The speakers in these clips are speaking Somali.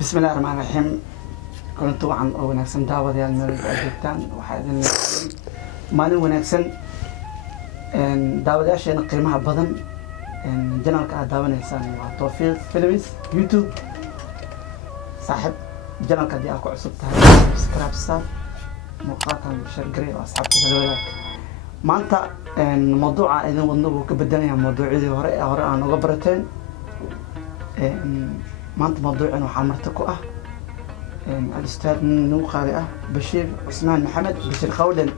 بسم الله الرحمن الرحيم. كنت طبعا وناكسن دعوة ديال مال الجبتان وحاجة مالين وناكسن دعوة ديال شيء نقيمها بدن جنرال كا دعوة نيسان توفيق فيلمز يوتيوب صاحب جنرال كا دي أكو عصبتها سكراب ستار مقاطع شرقري وأصحاب الولايات ما أنت الموضوع إذا ونبغى كبدنا موضوع عدي وراء أنا غبرتين ما أنت موضوع إنه حمرتكوا الأستاذ نو قارئة بشير عثمان محمد بشير خولن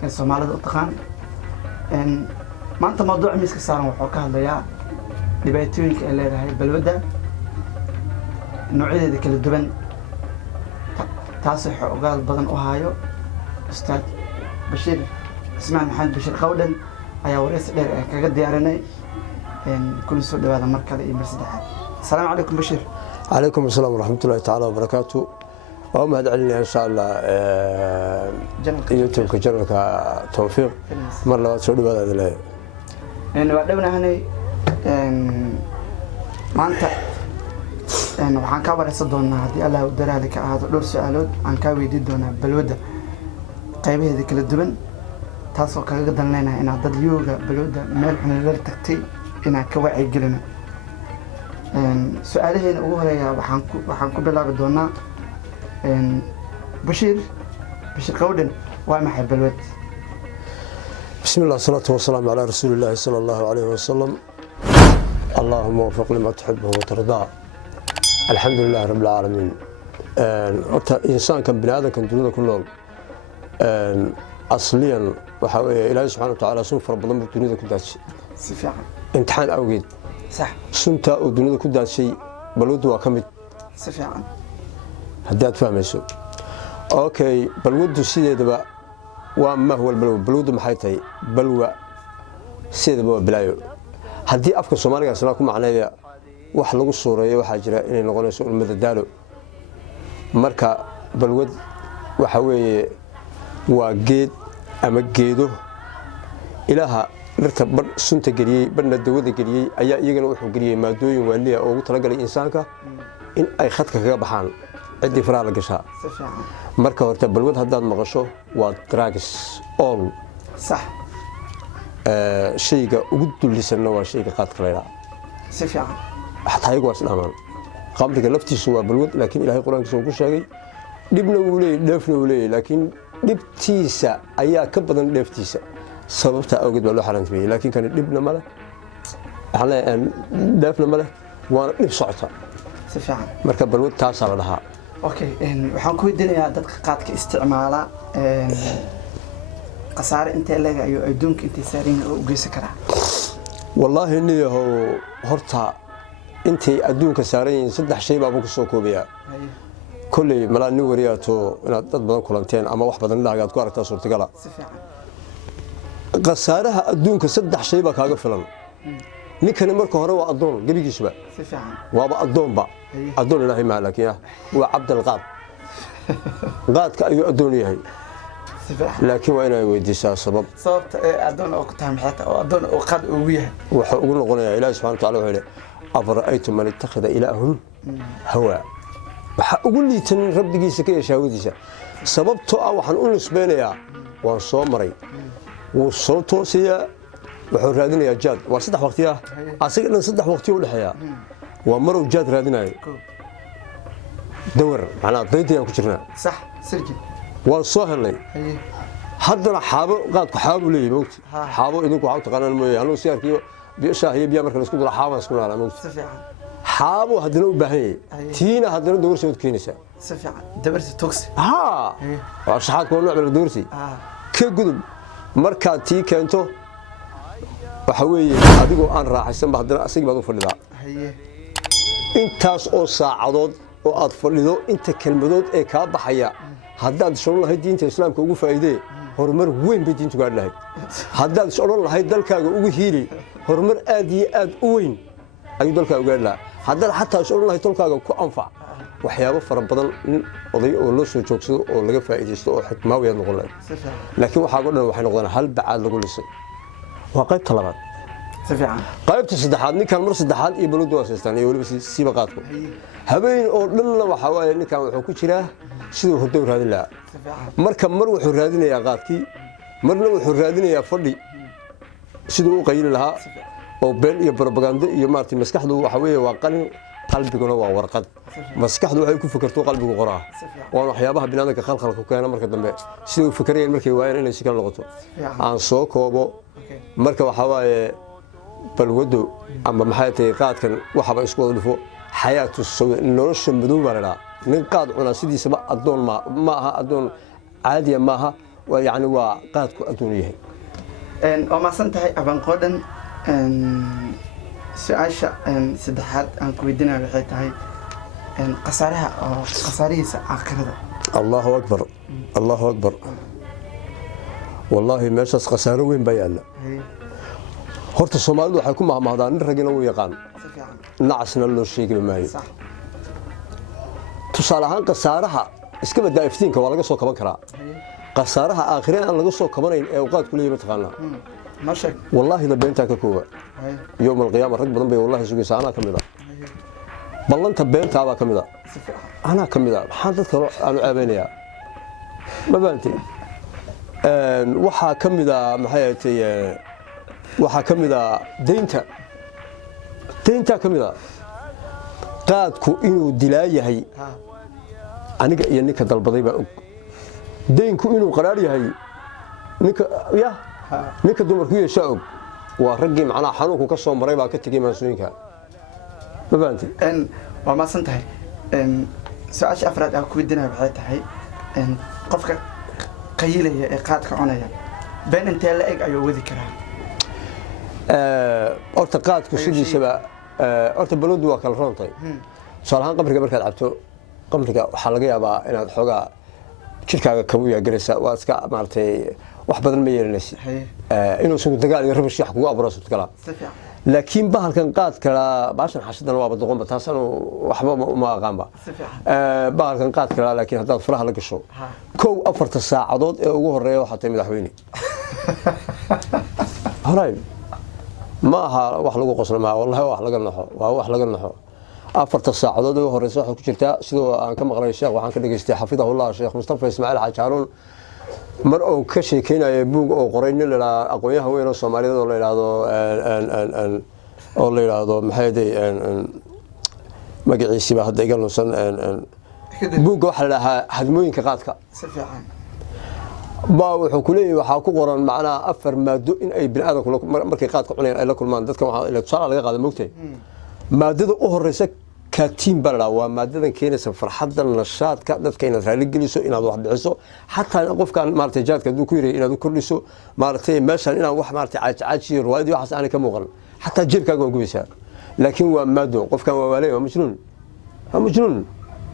كان سومالي الأطقان ما أنت موضوع ميسك صار وحوكها ضياع لبيتوينك اللي هاي بالودة نوعية ذيك الدبن تاسح وقال بدن أوهايو أستاذ بشير عثمان محمد بشير خولن أيا ورئيس كقد يارني كل سوء هذا مركز مرسدحات. السلام عليكم بشير. عليكم السلام ورحمة الله تعالى وبركاته. وهم هاد علينا إن شاء الله يوتيوب كجرك توفيق مرة سعودي هذا اللي. إنه وعدنا هني ما أنت إنه وحن كبر صدقنا هذه الله ودر عليك هذا دور سؤالات عن كوي ديدنا بالودة قيبه ذيك الدبن تاسو كقدر لنا إن عدد اليوغا بالودة مال من غير تكتي إن كوعي جلنا. سؤالهين أوهريا وحنكو بلعب دونا بشير قودن وما حب الود. بسم الله والصلاة والسلام على رسول الله صلى الله عليه وسلم. اللهم وفق لما تحبه وترضاه. الحمد لله رب العالمين. إنسان كان بني آدم كان دنيا كلهم أصليا وحاوي إلهي سبحانه وتعالى سوف رب الله الدنيا كلها سفيعا امتحان أوجد صح سنتا ودنيا كلها شيء بلود وكمل سفيعا هدات فهميسو اوكي بلود سيدبا وما هو البلود محيتي بلوى سيدبا بلايو هدي افك Soomaaliga asna ku macnaaya wax lagu sooreeyo waxa jira inay noqonayso ulmada daalo marka balwad waxa weeye waa geed ama geedo ilaaha dhirta bar sunta galiyay barna dawada galiyay ayaa iyagana wuxuu galiyay maadooyin waaliya oo ugu talagalay insaanka in ay khadka kaga baxaan cidii faraha la gashaa marka horta balwad haddaad maqasho waa drugs all صح shayga ugu dulisanna waa shayga qaadka la yiraahdo si fiican hatta ayagu waa islaamaan qamriga laftiisu waa balwad laakiin ilaahay quraankiisa uu ku sheegay dibna uu leeyahay dheefna uu leeyahay laakiin dibtiisa ayaa ka badan dheeftiisa sababta awgeed baa loo xarantimay laakiin kan dibna male dheefna male waa dib socota si fiican marka balwad taas la dhahaa okay waxaan ku weydiinayaa dadka qaadka isticmaala qasaare inta laga ayo adduunka inta saarin oo u geysan kara wallahi niyaho horta intay adduunka saaran saddex shay baa ku soo koobaya kulli malaani wariyaato inaad dad badan kulanteen ama wax badan laagaad ku aragtaa suurtagala si fiican qasaaraha adduunka saddex shay baa kaaga filan ninkani marka hore waa adoon gabigiisba si fiican waaba adoonba adoon ilaahay ma laakiin waa abdul qaad qaadka ayuu adoon yahay laakiin waa inay weydiisaa sababta adoon oo ku tahay xata oo adoon oo qaad ugu yahay waxa ugu noqonaya ilaahay subhanahu wa ta'ala wuxuu leeyahay afara'aytum man ittakhadha ilaahun hawa waxa ugu liitan rabbigiisa ka yeeshawadiisa sababtoo ah waxaan u nisbeynayaa waan soo maray wuu soo toosiyaa wuxuu raadinayaa jaad waa saddex waqti ah asaga dhan saddex waqti u dhaxeeya waa marow jaad raadinayo dawr macnaa daydayaan ku jirnaa sax sirji waan soo helnay haddana xaabo qaadku xaabo leeyahay moogti xaabo idinku waxa taqaanaan mooyee anuu siyaarkiyo biyo biyo marka la isku daro xaabo isku naalaa moogti si fiican xaabo haddana u baahan yahay tiina haddana dawrsi wad keenaysaa si fiican dawrsi toksi waa shaxaad koo nooc dawrsi ka gudub marka tii keento waxa weeye adigoo aan raaxaysan ba haddana asig baad u fadhidaa intaas oo saacadood oo aad fadhido inta kelmadood ee ka baxaya haddaad soo lahayd diinta islaamka ugu faa'iideey horumar weyn bay diintu gaar lahayd haddaad soo lahayd dalkaaga ugu hiili horumar aad iyo aad u weyn ayuu dalkaaga gaar lahaa haddaad xataa soo lahayd dalkaaga ku anfac waxyaabo fara badan oday oo loo soo joogsado oo laga faa'iideysto oo xikmaawiyaad noqon lahayd laakiin waxaa ugu dhan waxay noqdaan hal bacaad lagu lisay waa qaybta labaad سفيعا qaybta saddexaad ninkan mar saddexaad iyo balwadu waa seestaan iyo waliba siiba qaadku habeen oo dhan waxa waaye ninkan wuxuu ku jiraa sidoo hurdo raadin lahaa marka mar wuxuu raadinayaa qaadkii marna wuxuu raadinayaa fadhi sidoo uu qayli lahaa oo been iyo propaganda iyo maartay maskaxdu waxa weeye waa qalin qalbiguna waa warqad maskaxdu waxay ku fikirto qalbigu qoraa waa waxyaabaha binaadamka khalkhalka ku keena marka dambe sidoo fikirayeen markay waayeen inay si kala noqoto aan soo koobo marka waxa waaye balwadu ama maxay tahay qaadkan waxaba isku wada dhufo xayaatu nolosha madow baa nin qaad cuna sidiisaba adoon ma aha adoon caadi ma aha yani waa qaadku adoon yahay oo ma santahay aban qodan su'aasha saddexaad aan ku weydiinayo waxay tahay qasaarihiisa aakhirada allahu akbar allahu akbar wallahi meeshaas qasaaro weyn baa yaalla horta Soomaalidu waxay ku mahmahdaan nin ragina uu yaqaan nacasna loo sheegi maayo tusaale ahaan qasaaraha iska badaa iftiinka waa laga soo kaban karaa qasaaraha aakhirada aan laga soo kabanayn ee qaad ku leeyahay taqaana ma sheeg wallahi la beenta ka kooba يوم القيامة رك بدن بي والله سوق أنا كمدا بلنت بنت هذا كمدا أنا كمدا حدث أنا عبينيا ما بنتي وحى كمدا محياتي وحى كمدا دينتا كمدا قادكو إنه دلاية هي أنا يعني كدل بضيبة دينكو إنه قراري هي نك دمر كوي شعب ورجع معنا حنوك وكسر مريبا كتجي مسؤولينك ما بنتي وما سنتهي سؤال أفراد أو كودنا بحياتها قفك قيلة إقاد كعناية بين أنت لا إج أيوة ذكرها أرتقاد كسيدي سبا أرتبلود وكل رانطي صراحة قبل كعبته قبل حلقة بقى إن الحجة شركة كوية جلسة واسكا مالتي وحبذ المير الناس إنه سوق تقال يربي الشيخ كوا أبرز الكلام لكن بحال كان قاد كلا باشن حسدنا وابد قوم بتحسن وحبا ما قام بقى بحال كان قاد كلا لكن هذا فرح لك الشو كو أفرت الساعة عضود وجوه الرياض حتى مدحويني هراي ما ها وحلقوا قصر معه والله وحلق النحو وحلق النحو أفرت الساعة عضود وجوه الرياض كشرتا سيدو أنا كم قرأ الشيخ وعن كده جستي حفظه الله الشيخ مصطفى إسماعيل حاج هارون mar oo ka sheekeynaya buug oo qorayna la aqoonyaha weyn oo Soomaaliyeed oo la yiraahdo maxay magaciisa hadda iga lunsan buug waxa la dhahaa hadmooyinka qaadka si fiican wuxuu ku leeyahay waxa ku qoran macnaa afar maado in ay bini'aadamku markay qaadka cunayaan ay la kulmaan dadka waxa la tusaale laga qaado moogtay maadada u horeysa كاتين برا ومادة كينس فرحة النشاط كذا كينس رالي جلسوا إن هذا واحد بحسه حتى نقف كان مارتي جات كذو كيري إن هذا كلسوا مارتي مثلا إن واحد مارتي عايش روايد واحد أنا كمغل حتى جيب كذا كويسة لكن ومادة قف كان ووالي ومجنون مجنون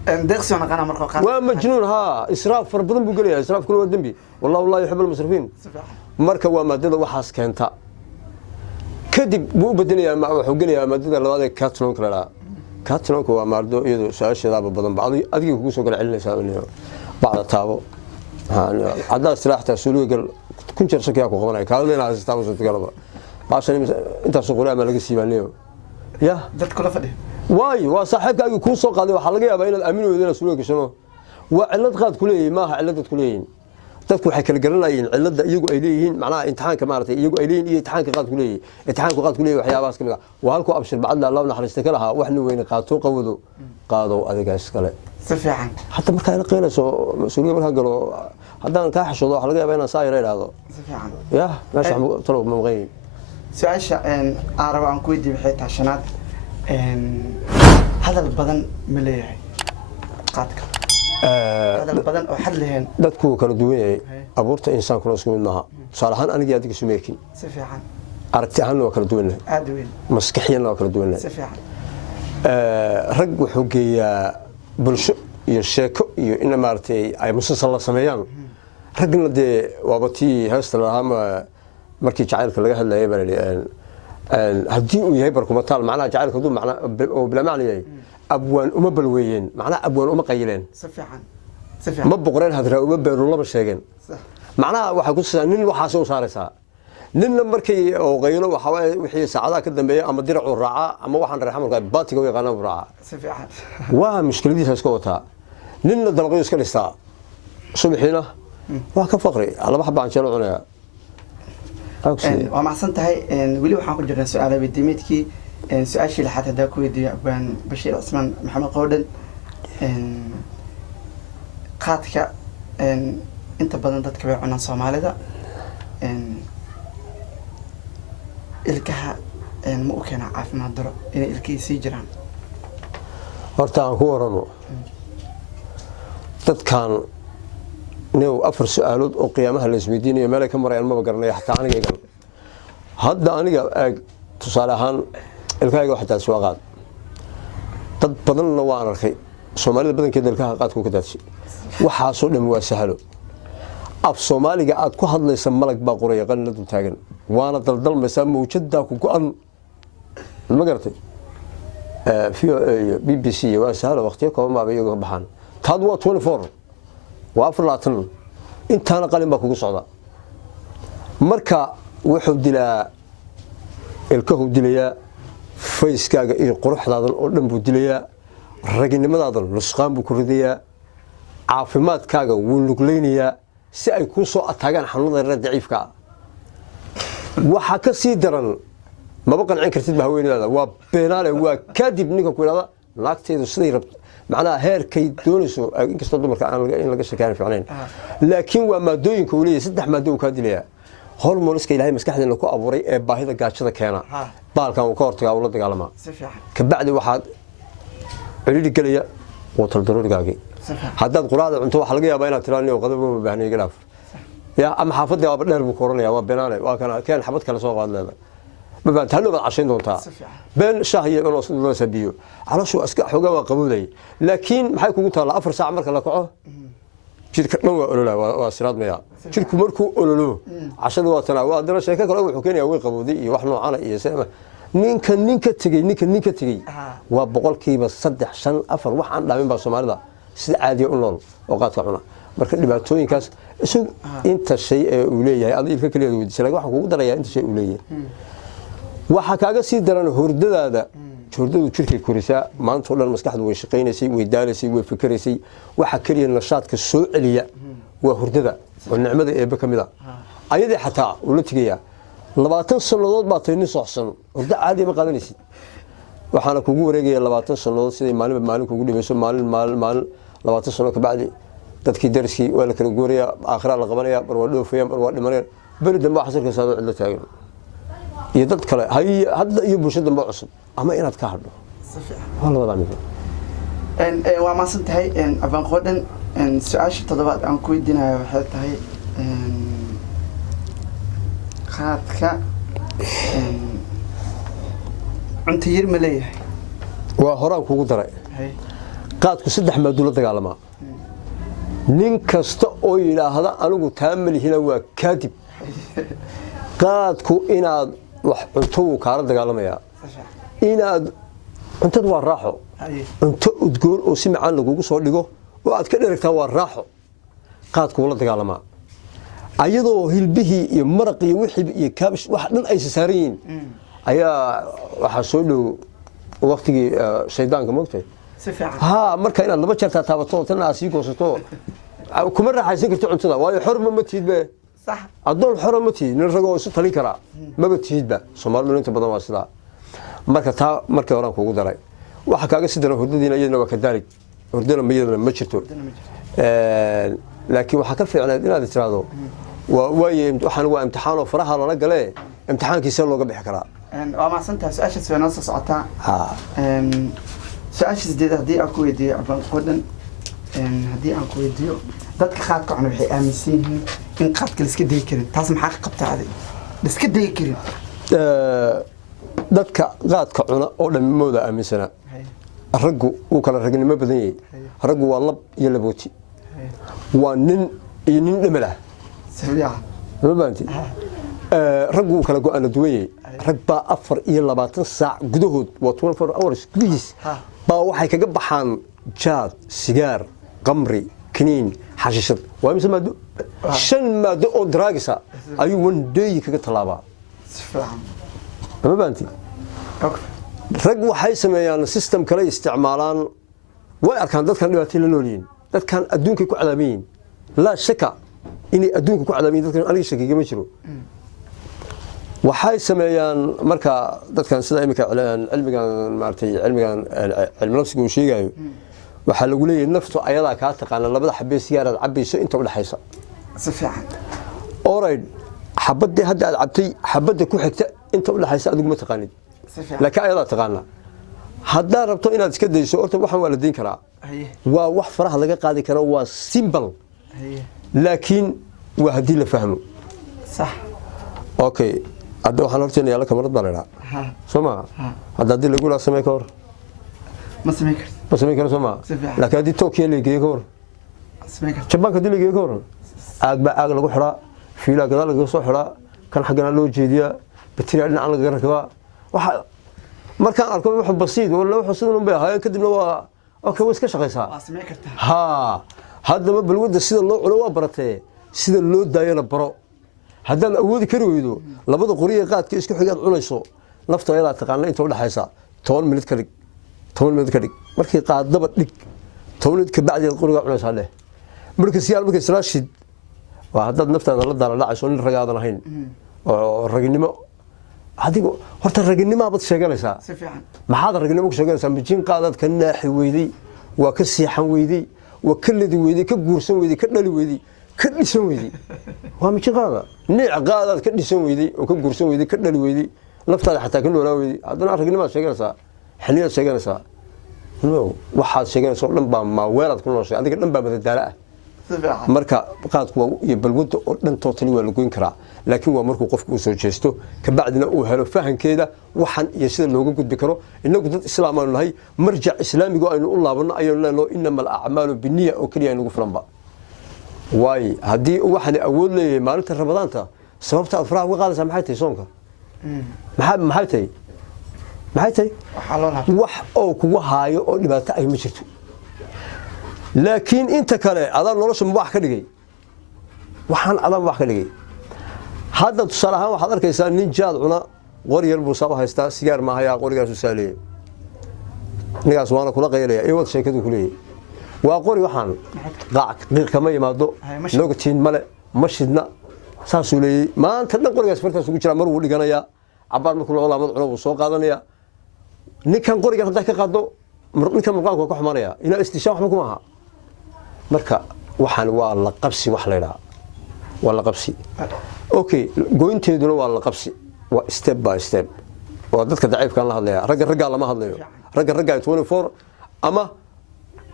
دخسي أنا كنا مرقق ومجنون ها إسراف فربنا بيقول لي إسراف كل واحد دنبي والله يحب المسرفين مركب ومادة واحد كانت كذب مو بدنيا مع حقني مادة اللي هذا كاتلون كلا كاتلونك وماردو يدو سؤال شباب بدن بعض أديك كوسو قال علنا سامنيه بعض تابو عدا سلاح تسولو قال كنت رسك ياكو قبنا كالنا على استامو تقلبا عشان انت سوقنا ما لقى سيبانيو يا دد كل فدي واي وصاحبك كو سو قادي waxa laga yaabaa inaad aamin weydina soo gashano waa cilad qaad kuleeyay maaha cilad kuleeyay dadku waxay kala garanayeen cilada iyagu ay leeyihiin macnaha imtixaanka maartay iyagu ay leeyihiin iyo imtixaanka qaad kuleeyay imtixaanku qaad kuleeyay waxyaabahaas kamid ah waa halku abshir bacda Allah naxariista kala wax nin weyn qaato qawdo qaado adiga iskale si fiican hatta marka ay qeynayso mas'uuliyad marka galo haddaan ka xishoodo waxa laga yaabaa inaan saa yiraahdo si fiican ya meesha talo ma maqayn su'aasha araba aan ku weydiiyay waxay tahay shanaad hadal badan ma leeyahay qaadka hadal badan oo xad leheen dadku kala duwan yahay abuurta insaankuna isku mid maaha salahan aniga adiga sumeekin si fiican aragti ahaan waa kala duwan aad weyn maskaxiyan waa kala duwan si fiican rag wuxuu geeyaa bulsho iyo sheeko iyo in maartay ay musalsal sameeyaan ragna dee waabatii heesta lahaama markii jacaylka laga hadlayay baa haddii uu yahay barkumataal macnaha jacaylka duu macna oo bila macna yahay abwaan uma balweeyeen macnaha abwaan uma qayileen si fiican ma boqoreen hadra uma beero laba sheegeen macnaha waxa ku saanin waxa soo saaraysa ninna markay oo qaylo waxa way wixii saacadaha ka dambeeyay ama diracu raaca ama waxaan raxamalka baatiga way qanaa raaca si fiican waa mushkiladiisa iska wataa ninna dalqayo iska dhistaa subaxina waa ka faqri laba xabaan jelo cunaya waa macsan tahay weli waxaan ku jirnaa su'aalaha weydiimeedkii su-aashii lixaad haddaa ku weydiiyo abaan bashiir cismaan maxamed qowdhan qaadka inta badan dadka way cunaan soomaalida ilkaha ma u keenaa caafimaad daro inay ilkihii sii jiraan horta aan ku warano dadkan new afar su'aalood oo qiyaamaha la isweydiinayo meel ay ka marayaan maba garanaya xataa aniga igan hadda aniga tusaale ahaan ilkahayga xataa soo qaad dad badanna waan arkay soomaalida badankeeda ilkaha qaadku ka daadsi waxaasoo dhan waa sahalo af soomaaliga aad ku hadlaysa malag baa qoraya qalina dul taagan waana daldalmaysaa mawjadaa ku go-an ma garatay BBC waa sahalo waqtiyo kooban baaba iyaga baxaan taad waa 24 waa 24 intaana qalin baa kugu socda marka wuxuu dilaa ilkahu dilayaa fayskaaga iyo quruxdaadan oo dhan buu dilayaa raginimadaada nusqaan buu ku ridayaa caafimaadkaaga wuu luglaynayaa si ay ku soo ataagaan xanuunada daciifka waxa ka sii daran maba qancin kartid ba haweeneyda waa beenaale waa kadib ninka ku yiraahdo naagteedu siday rabto macnaha heerkay doonayso inkastoo dumarka aan in laga sheekaan fiicnayn laakiin waa maadooyinka uu leeyahay saddex maadoo ka dilaya hormoonska ilaahay maskaxdeena ku abuuray ee baahida gaajada keena baalkan uu ka hortagaa uu la dagaalamaa si fiican ka bacdi waxaad ciriiri galaya watal daruurigaagi haddaad quraacda cunto waxa laga yaabaa inaad tiraaniyo qadab uma baahnay galaaf ya ama xaafadda waa dheer buu koranaya waa beenaale waa kana keen xabad kale soo qaad leedahay ma baan taano baad cashayn doontaa been shaahiye oo loo sabiyo calooshu aska xogaa waa qabowday laakiin maxay kugu taala 4 saac marka la kaco jirka dhan waa ololaa waa siraad maya jirku markuu ololo cashada waa tanaa waa dana sheeko kale wuxuu keenayaa way qabowday iyo wax noocana iyo seema ninka tagay waa boqolkiiba 3 5 4 wax aan dhaamin baa Soomaalida sida caadi u nool oo qaadka cuna marka dhibaatooyinkaas isag inta shay ee uu leeyahay adiga ilka kaliya weydiisay waxa kugu daraya inta shay uu leeyahay waxa kaaga sii daran hurdadaada hurdadu jirkay korisaa maanta oo dhan maskaxdu way shaqeynaysay way daalaysay way fikiraysay waxa kaliya nashaadka soo celiya waa hurdada oo nicmada eeba kamida ayadii xataa uu la tigaya 20 sanadood baa tayn soxsan hurda caadi ma qaadanaysid waxaana kugu wareegaya 20 sanadood sidii maalin kugu dhimayso maalin 20 sano ka bacdi dadkii darskii waa la kala gooraya aakhira la qabanaya bar waa dhoofayaan bar waa dhimanayaan bari dambe xasarka saado cid la taagan iyo dad kale hadda iyo bulshada ma cusub ama inaad ka hadho wala waa maasan tahay abaan qodhan su-aasha toddobaad aan ku weydiinayo waxay tahay qaadka cunto yar ma leeyahay waa horaan kugu daray qaadku 3 maadoo la dagaalamaa nin kasta oo yiraahda anigu taamalihina waa kadib qaadku inaad wax cunto kaala dagaalamaya inaad cuntada waa raaxo cunto udgoon oo si macaan lagu soo dhigo oo aad ka dheregtaa waa raaxo qaadku la dagaalamaa ayadoo hilbihii iyo maraqii wixii iyo kaabish wax dhan ay saareen ayaa waxa soo dhow waqtigii shaydaanka moogtay si fiican ha marka inaad laba jeer taabato tan aad sii goosato kuma raaxaysan karto cuntada waayo xorma ma tiidbe صح adoon xoro ma tiid nin ragoo isu talin kara maba tiidba Soomaalidu inta badan waa sida marka horaan kugu daray waxa kaaga sidana hurdadiina iyadana waa ka darig hurdana ma jirto laakiin waxa ka fiicnayd inaad tiraado waxaan waa imtixaan oo faraha la galay imtixaankiisa looga bixi karaa waa ma santaa su'aasha soo noo socotaa su'aasha sideed hadii aan ku weydiiyo abaan qodan hadii aan ku weydiiyo dadka qaadka cunay waxay aaminsan yihiin in qaadka la iska day karin taas maxaa ka qabtaa adiga la iska day karin dadka qaadka cuna oo dhamimooda aaminsana raggu uu kala ragnimo badan yahay raggu waa lab iyo labooti waa nin iyo nin dhamala sawiya ma baanti raggu kala go'aan duwan yahay rag baa 24 saac gudahood waa 24 hours gudihiis baa waxay kaga baxaan jaad sigaar qamri kiniin xashishad waa mise maado shan maado oo draagisa ayuu one day kaga talaabaa ma baanti rag waxay sameeyaan system kale isticmaalaan way arkaan dadkan dhibaatada la noolyiin dadkan adduunka ku cadaameen la shaka inay adduunka ku cadaameen dadkan aniga shakiga ma jiro waxay sameeyaan marka dadkan sida imika cilmigan maartay cilmi nafsiga uu sheegayo waxa lagu leeyahay naftu ayada ka taqaan labada xabay sigaarad cabayso inta u dhaxaysa si fiican alright xabadii hadda aad cabtay xabada ku xigta inta u dhaxaysa adigu ma taqaanid si fiican laakiin ayada taqaana hadda rabto inaad iska dayso horta waxaan waa la deyn karaa waa wax faraha laga qaadi karo waa simple laakiin waa hadii la fahmo صح okay hadda waxaan horteena yaala kamarad baa leeyahay soma hadda lagu la sameey ka hor ما سمعك سما لكن هذه توكي اللي جاي كور شبانك اللي جاي كور أقل لو حرا في لا كذا لو صحرا كان حقنا لو جديا بتري على الجركوا ما كان أركب واحد بسيط ولا واحد صدق بها هاي كده لو أوكي وش كشغيسها ها هذا ما بالود السيد الله علوا برته سيد الله داير برو هذا الأول كرويدو لبض قرية قاد كيسك حاجات عليسو نفط يلا تقال أنت ولا حيسا طول من الكلك طول من الكلك markii qaadaba dhig tawlid ka bacdi qoriga cunaysa leh markii siyaal markii salaashid waa hadad naftaada la dala dhacayso in ragaadan ahayn oo raginimo adigu horta raginimo baad sheeganaysaa si fiican maxaad raginimo ku sheeganaysaa mijin qaadad ka naaxi weeyday waa ka siixan weeyday waa ka lidi weeyday ka guursan weeyday ka dhali weeyday ka dhisan weeyday waa mijin qaada niic qaadad ka dhisan weeyday oo ka guursan weeyday ka dhali weeyday naftaada xataa ka noolaa weeyday hadana raginimo sheeganaysaa xilliyeed sheeganaysaa no waxaad sheeganayso dhan baa ma weelad ku nooshay adiga dhan baa madadaala ah marka qaadku iyo balwada oo dhan tootali waa la goyn karaa laakiin waa markuu qofku soo jeesto ka bacdina uu helo fahankeeda waxan iyo sida looga gudbi karo inagu dad islaam aan nahay marjac islaamiga aynu u laabano ayuu leeyahay innamal a'maalu binniya oo kaliya inagu filanba way hadii waxan awood leeyahay maalinta ramadaanta sababta afraha uga qaadaysa maxay tahay soonka maxay tahay wax oo kugu haayo oo dhibaato ay ma jirto laakiin inta kale adan nolosha mubaax ka dhigay waxaan adan wax ka dhigay hadda tusalahan waxaad arkaysaa nin jaad cuna qor yar buu soo haystaa sigaar ma haya qorigaas u saaleeyay nigaas waana kula qaylaya ee wad sheekadu ku leeyahay waa qori waxaan qaac kama yimaado loogatiin male mashidna saasuu leeyahay maanta dhan qorigaas fartaas ugu jira mar uu dhiganaya cabaar markuu la laamad cuno uu soo qaadanaya ninkan qoriga hadda ka qaado ninkan maqaanku ka xumaanaya ila istishaaq waxba kuma aha marka waxaan waa la qabsi wax leeyahay waa la qabsi okay goynteeduna waa la qabsi waa step by step waa dadka daciifka la hadlaya ragga lama hadlayo ragga 24 ama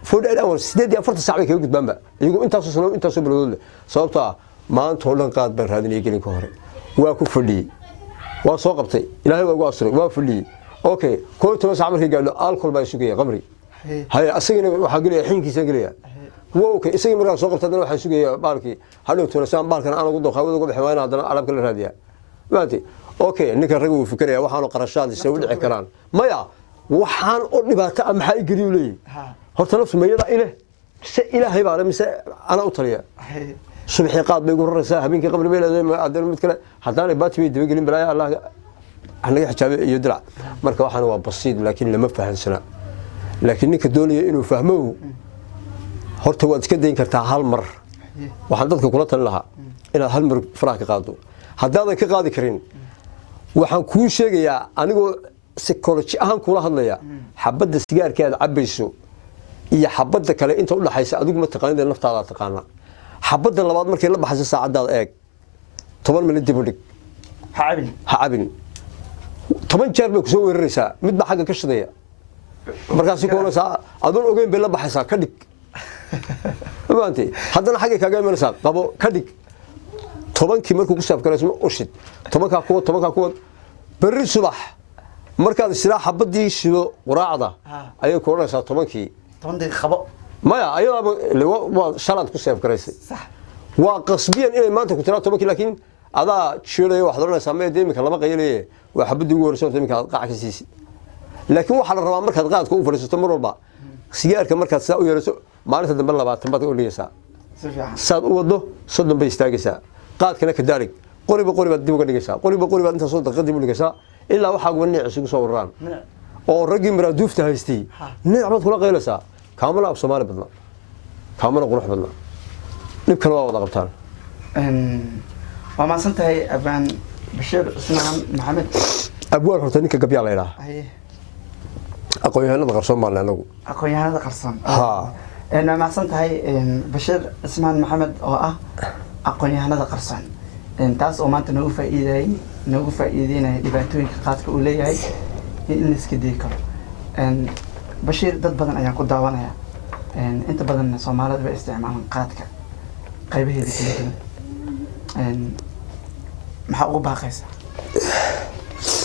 48 hours 48 saac ay ka gudbaanba iyagu intaas bilood sababta maanta oo dhan qaad baan raadinay gelin ka hore waa ku fadhiyay waa soo qabtay ilaahay waa ugu asray waa fadhiyay okay kooto saac markii gaadho alcohol baa sugaya qamri hay asagina waxa galaya xinkiisa galaya waa okay isaga markaa soo qabtay waxa sugaya baalkii hadhow toosaan baalkan aan ugu doqaawada ugu bixin hadana alabka la raadiya waati okay ninka rag uu fikiraya waxaan qarashaadiisa u dhici karaan maya waxaan oo dhibaato ah maxay gariyo leeyahay horta nafsu meeyada ilaahay baa mise ana u taliya subaxii qaad bay ugu raraysaa habeenkii qabri bay leedahay adan mid kale hadaan baati bay daba gelin balaa Allah anaga xijaabe iyo dirac marka waxaan waa basiid laakiin lama fahansana laakiin ninka doonaya inuu fahmo horta waad iska deyn kartaa hal mar waxaan dadka kula talin lahaa inaad hal mar faraha ka qaado haddaadan ka qaadi karin waxaan kuu sheegayaa anigoo psychology ahaan kula hadlaya xabadda sigaarka aad cabayso iyo xabadda kale inta u dhaxaysa adigu ma taqaanid naftaada taqaana xabadda labaad markay la baxayso saacadaad eeg 10 minute dib u dhig ha cabin 10 jeer bay ku soo weeraraysaa mid ba xagga ka shidaya markaas ku oonaysaa adoon ogeyn bay la baxaysaa ka dhig maantay haddana xagga kaaga imanaysaa qabo ka dhig 10kii markuu ku saafkarayso u shid 10ka kuwa berri subax markaad isla xabadii shido quraacda ayay ku oranaysaa 10kii 10 daqiiqo qabo maya ayaba waa shalaad ku saafkaraysay sax waa qasbiyan inay maanta ku tiraa 10kii laakiin adaa shiiday wax doonaysaa ma deemika lama qayleeyay waa xabadii ugu horeyso deemika qaac ka siisi laakiin waxa la rabaa markaad qaadka u fariisato mar walba sigaarka markaad saa u yeeraso maalinta dambe 20 baad u dhigaysaa si fiican saad u wado 30 bay istaagaysaa qaadkana ka daarig qoriba baad dib uga dhigaysaa qoriba baad inta soo daqiiqad dib u dhigaysaa ilaa waxa ugu neec isugu soo ururaan oo ragii maraaduufta haystay neec baad kula qaylaysaa kaamala af Soomaali badna kaamala qurux badna dhibkana waa wada qabtaan waa ma santahay abaan Bashir Ismaan Maxamed abwaal horta ninka gabyaa la yiraahdo aqoonyahanada qarsoon baan anagu aqoonyahanada qarsoon ha ma santahay Bashir Ismaan Maxamed oo ah aqoonyahanada qarsoon taas oo maanta noogu faa'iideynay dhibaatooyinka qaadka uu leeyahay in iska day karo Bashir dad badan ayaa ku daawanaya inta badan Soomaalida way isticmaalaan qaadka qaybaheeda kala duwan maxaa ugu baaqaysaa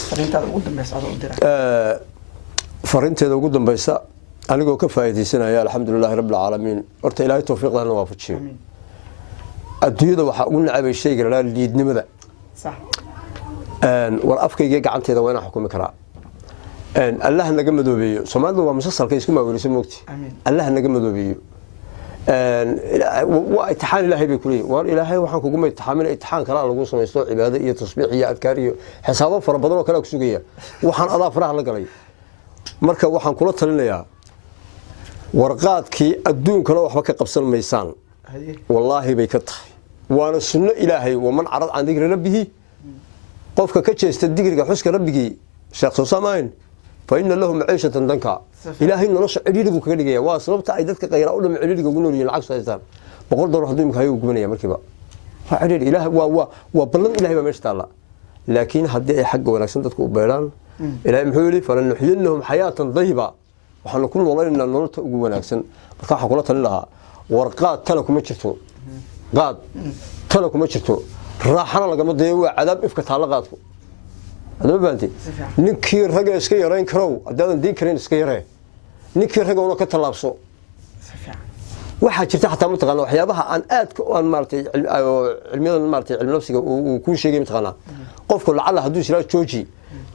fariintaada ugu dambaysa aad u diray fariinteeda ugu dambaysa anigoo ka faa'iideysanaya alxamdulilaahi rabbil caalamiin horta ilaahay tawfiiqdana waafajiyo adduunyada waxa ugu nacabay shayga la liidnimada sax war afkayga gacanteeda waa inaan xukumi karaa Allah naga madoobeeyo Soomaalidu waa musalsalka isku maaweelisa moogti Allah naga madoobeeyo waa imtixaan ilaahay bay kulii war ilaahay waxaan kugu imtixaamin imtixaan kala lagu sameeyo cibaado iyo tasbiix iyo adkaar iyo xisaabo fara badan oo kala ku sugaya waxaan adaa faraha la galay marka waxaan kula talinayaa warqaadkii adduunkana waxba ka qabsan maysaan wallaahi bay ka tahay waana sunno ilaahay waman carad aan dhigri rabbihi qofka ka jeesta digriga xuska rabbigii sheekh Soomaaliin fa inna lahu maciishatan danka ilaahay nolosha ciriirigu kaga dhigaya waa sababta ay dadka qayra u dham ciriiriga ugu nool yihiin lacag soo haystaan $100 haduu imka hayo gubanaya markiiba waa ciriir ilaahay waa ballan ilaahay ba meesha taala laakiin haddii ay xaq wanaagsan dadku u beelaan ilaahay muxuu yiri falanuhyinhum hayatan dayyiba waxaan ku noolaynaa nololta ugu wanaagsan marka waxa kula talin lahaa warqaad tala kuma jirto qaad tala kuma jirto raaxana lagama dayo waa cadaab ifka taala qaadku adoo baanti ninkii raga iska yareyn karo hadaan diin karin iska yaree ninkii raga uu ka talaabso waxa jirta xataa mutaqaana waxyaabaha aan aad aan maartay cilmiyadan maartay cilmi nafsiga uu ku sheegay mutaqaana qofku lacala haduu isla jooji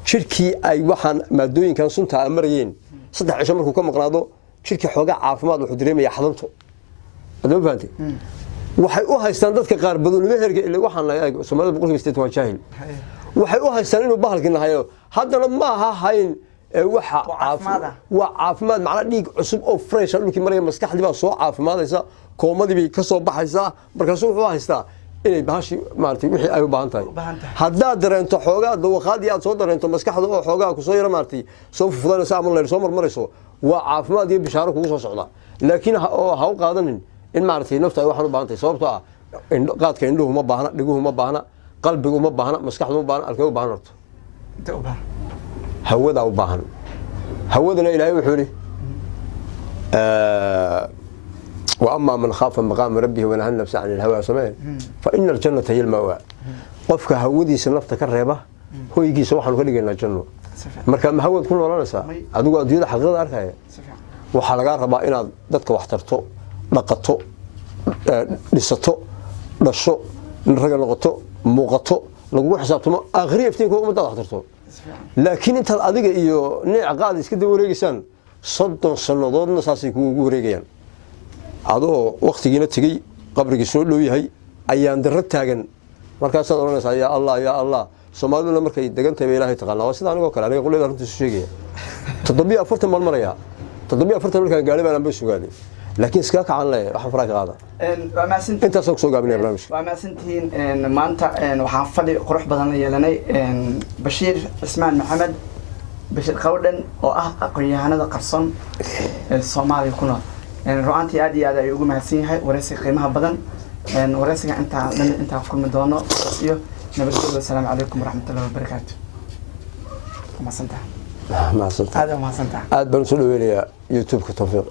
jirkii ay waxaan maadooyinkan sunta amarayeen 3 cisho markuu ka maqnaado jirkii xooga caafimaad wuxuu dareemayaa xadanto adoo baanti waxay u haystaan dadka qaar badulma herga ilaa waxaan Soomaalida boqolkiiba 80 waa jaahil waxay u haystaan inuu bahalkina hayo haddana ma aha hayn waxa caafimaad macna dhiig cusub oo fresh ah dhulkii maraya maskaxdii baa soo caafimaadaysa koomadii bay ka soo baxaysaa markaas wuxuu haystaa inay bahashi maartay wixii ay u baahan tahay haddaa dareento xoogaa dawaqaadii aad soo dareento maskaxda oo xoogaa ku soo yara maartay soo fufudanaysa ama la soo marmarayso waa caafimaad iyo bishaaro kugu soo socda laakiin ha u qaadanin in maartay nafta ay waxaan u baahan tahay sababtoo ah qaadka indhuhu ma baahna dhiguhu ma baahna qalbigu ma baahna maskaxdu ma baahna alkay u baahan horto hawada u baahan hawadana ilaahay wuxuu yiri wa amma man khafa maqam rabbihi wa nahana nafsa 'anil hawa samaan fa inna al-jannata hiya al-ma'wa qofka hawadiisa nafta ka reeba hoygiisa waxaan ka dhigaynaa janno marka ma hawad ku noolanaysa adigu adduunyada xaqiiqada arkaya waxa laga rabaa inaad dadka wax tarto dhaqato dhisato dhasho raga noqoto muuqato lagu xisaabtamo aakhiriya iftiinka umada wax tarto laakiin inta adiga iyo neec qaad iska daba wareegisaan 30 sanadoodna saasay kuugu wareegayaan adoo waqtigiina tagay qabrigii soo dhow yahay ayaan darrad taagan markaas aad oranaysaa ya Allah Soomaalida markay degantay Ilaahay taqaanaa sida aniga kale aniga qolada runtii sheegaya 740 mal maraya 740 markaan gaaray baan bay sugaaday laakiin iska kacan leh waxa faraaq qaada waa ma santiin inta soo gaabinay barnaamijka waa ma santiin maanta waxaan fadhi qurux badan la yeelanay Bashir Ismaan Maxamed Bashir Qawdan oo ah aqoonyahanada qarsoon ee Soomaaliya ku nool ru'aantii aad iyo aad ay ugu mahadsan yahay wareysiga qiimaha badan wareysiga inta kulmi doono iyo nabadgelyo assalaamu calaykum waraxmatullaahi wabarakaatuh ma santaa aad baan soo dhaweynaya YouTube ka tawfiiq